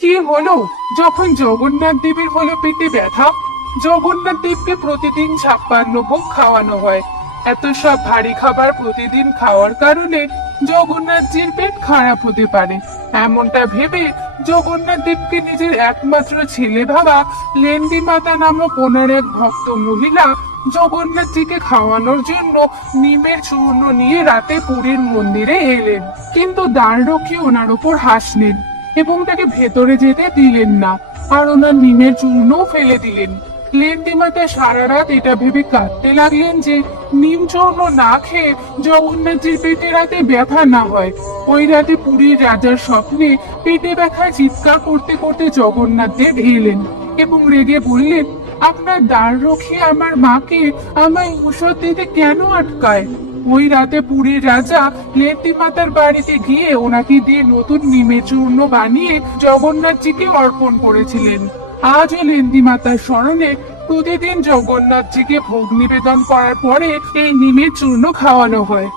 কি হলো? যখন জগন্নাথ দেবের হলো পেটে ব্যথা, জগন্নাথ দেবকে প্রতিদিন 56 ভোগ খাওয়ানো হয়। এত সব ভারী খাবার প্রতিদিন খাওয়ার কারণে জগন্নাথজির পেট খারাপ হতে পারে, এমনটা ভেবে জগন্নাথ দেবকে নিজের একমাত্র ছেলে ভাবা লেন্ডি মাতা নামক ওনার এক ভক্ত মহিলা জগন্নাথজিকে খাওয়ানোর জন্য নিমের চূর্ণ নিয়ে রাতে পুরীর মন্দিরে এলেন। কিন্তু দ্বাররক্ষী ওনার উপর হাসলেন এবং তাকে ভেতরে যেতে দিলেন না, আর ওনার নিমের চূর্ণও ফেলে দিলেন। লেন্ডি মাতা সারা রাত এটা ভেবে কাঁদতে লাগলেন যে নিম চূর্ণ না খেয়ে জগন্নাথজির পেটে রাতে ব্যথা না হয়। ওই রাতে পুরীর রাজার স্বপ্নে পেটে ব্যথায় চিৎকার করতে করতে জগন্নাথ দেব এলেন এবং রেগে বললেন, আপনার দ্বাররক্ষী আমার মাকে আমায় ঔষধ দিতে কেন আটকায়? ওই রাতে পুরীর রাজা লেন্ডি মাতার বাড়িতে গিয়ে ওনাকে দিয়ে নতুন নিমের চূর্ণ বানিয়ে জগন্নাথজিকে অর্পণ করেছিলেন। আজও লেন্ডি মাতার স্মরণে প্রতিদিন জগন্নাথজিকে ভোগ নিবেদন করার পরে এই নিমের চূর্ণ খাওয়ানো হয়।